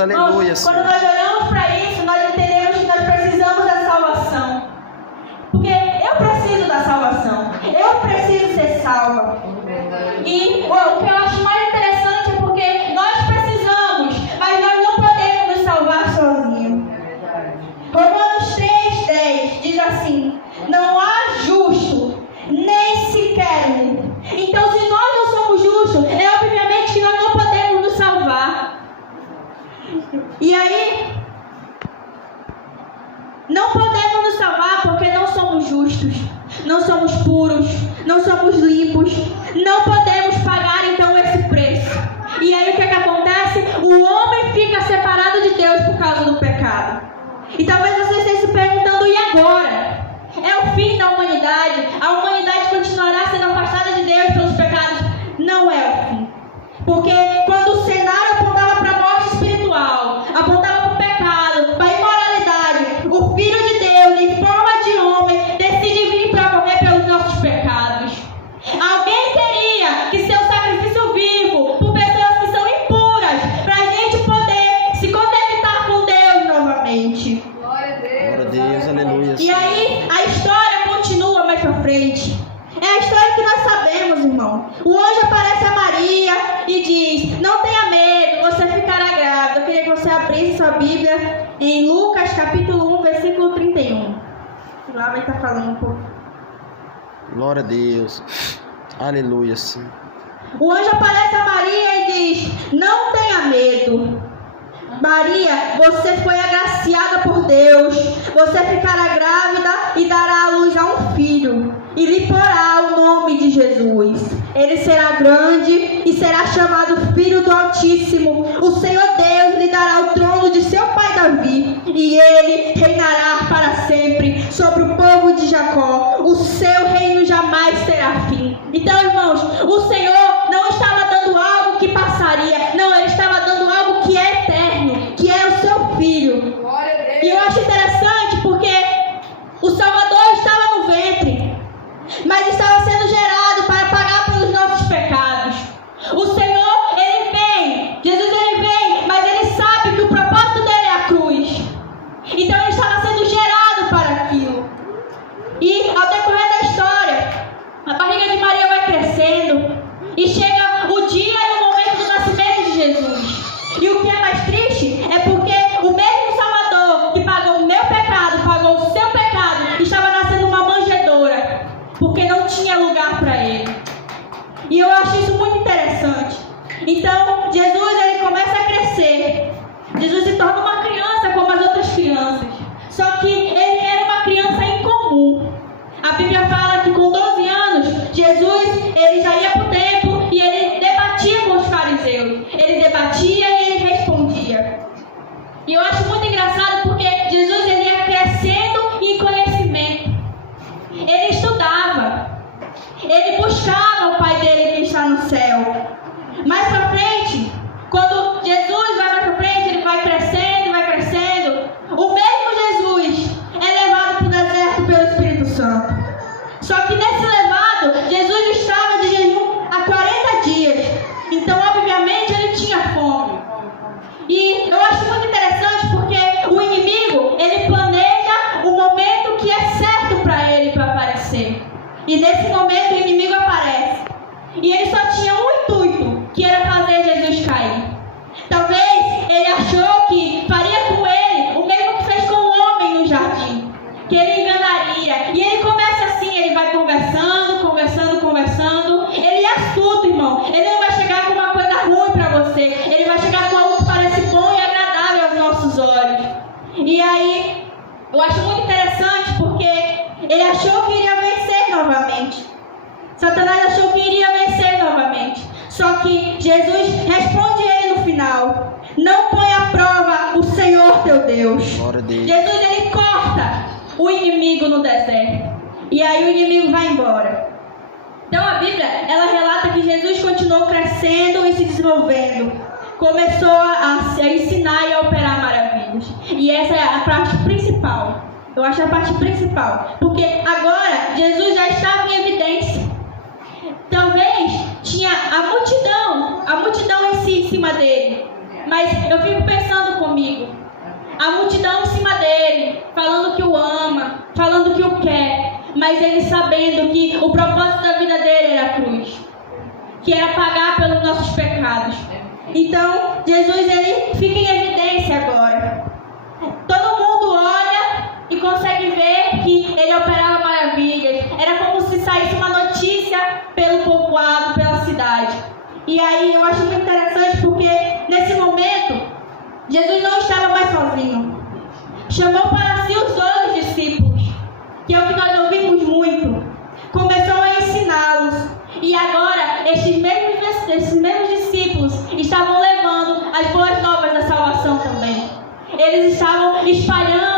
aleluia. Quando nós olhamos para isso, nós entendemos que nós precisamos da salvação. Porque eu preciso da salvação. Eu preciso ser salva. E o que eu acho mais interessante é porque nós precisamos, mas nós não podemos nos salvar sozinhos. Romanos 3:10 diz assim: não há justo, nem sequer um. Então, se nós não somos justos, é obviamente que nós não podemos nos salvar. E aí, não podemos nos salvar porque não somos justos, não somos puros, não somos limpos, não podemos pagar então esse preço. E aí o que acontece? O homem fica separado de Deus por causa do pecado. E talvez você esteja se perguntando: e agora? É o fim da humanidade? A humanidade continuará sendo afastada de Deus pelos pecados? Não é o fim. Porque quando o cenário apontava para a morte espiritual, apontava para o pecado, para a imoralidade, o Filho de Deus, em forma de homem, decide vir para morrer pelos nossos pecados. Alguém teria que ser um sacrifício vivo por pessoas que são impuras, para a gente poder se conectar com Deus novamente. Glória a Deus, aleluia. E aí a história continua mais para frente. É a história que nós sabemos, irmão. O anjo aparece a Maria e diz: não tenha medo, você ficará grávida. Eu queria que você abrisse sua Bíblia em Lucas capítulo 1, versículo 31. Lá vai estar falando um pouco. Glória a Deus. Aleluia, sim. O anjo aparece a Maria e diz: não tenha medo. Maria, você foi agraciada por Deus. Você ficará grávida e dará à luz a um filho. E lhe porá o nome de Jesus. Ele será grande e será chamado Filho do Altíssimo. O Senhor Deus lhe dará o trono de seu pai Davi. E ele reinará para sempre sobre o povo de Jacó. O seu reino jamais terá fim. Então, irmãos, o Senhor não estava dando algo que passaria. Não, ele estava dando algo que é eterno, que é o seu filho. E eu acho interessante porque o Salvador estava no ventre, mas estava sendo gerado para pagar pelos nossos pecados. O Senhor, ele vem, Jesus ele vem, mas ele sabe que o propósito dele é a cruz. Então ele estava sendo gerado para aquilo. E ao decorrer da história, a barriga de Maria vai crescendo e chega o dia e o momento do nascimento de Jesus. E o que é mais triste é porque o mesmo Salvador que pagou o meu pecado, pagou o seu pecado, estava nascendo uma manjedoura, porque não tinha lugar para ele. E eu acho isso muito interessante. Então, Jesus ele começa a crescer. Jesus se torna uma criança como as outras crianças. Só que ele era uma criança incomum. A Bíblia fala que com 12 anos, Jesus ele já ia para o templo e ele debatia com os fariseus. Ele debatia e ele respondia. E eu acho muito engraçado porque Jesus ele ia crescendo em conhecimento. Ele estudava. Ele buscava o Pai dele que está no céu. Mais para frente, quando Jesus vai mais para frente, ele vai crescendo e vai crescendo. O mesmo Jesus é levado para o deserto pelo Espírito Santo. Só que nesse levado, Jesus estava de jejum há 40 dias. Então, obviamente, ele tinha fome. E eu acho muito interessante porque o inimigo, ele planeja o momento que é certo para ele para aparecer. E nesse momento o inimigo aparece. E ele só tinha um intuito, que era fazer Jesus cair. Talvez ele achou que faria com ele o mesmo que fez com o homem no jardim, que ele enganaria. E ele começa assim, ele vai conversando. Ele é astuto, irmão. Ele não vai chegar com uma coisa ruim para você. Ele vai chegar com algo que parece bom e agradável aos nossos olhos. E aí, eu acho muito interessante porque ele achou que iria vencer novamente. Satanás achou que iria vencer novamente. Só que Jesus responde ele no final: não põe à prova o Senhor teu Deus. Jesus ele corta o inimigo no deserto. E aí o inimigo vai embora. Então a Bíblia ela relata que Jesus continuou crescendo e se desenvolvendo. Começou a ensinar e a operar maravilhas. E essa é a parte principal. Eu acho a parte principal. Porque agora Jesus já estava em evidência. Talvez tinha a multidão em cima dele. Mas eu fico pensando comigo, a multidão em cima dele, falando que o ama, falando que o quer, mas ele sabendo que o propósito da vida dele era a cruz, que era pagar pelos nossos pecados. Então, Jesus, ele fica em evidência agora. Todo mundo olha e consegue ver que ele operava maravilhas. Era como se saísse uma notícia pelo povoado, pela cidade. E aí eu acho muito interessante porque nesse momento Jesus não estava mais sozinho. Chamou para si os outros discípulos, que é o que nós ouvimos muito. Começou a ensiná-los. E agora esses mesmos discípulos estavam levando as boas novas da salvação também. Eles estavam espalhando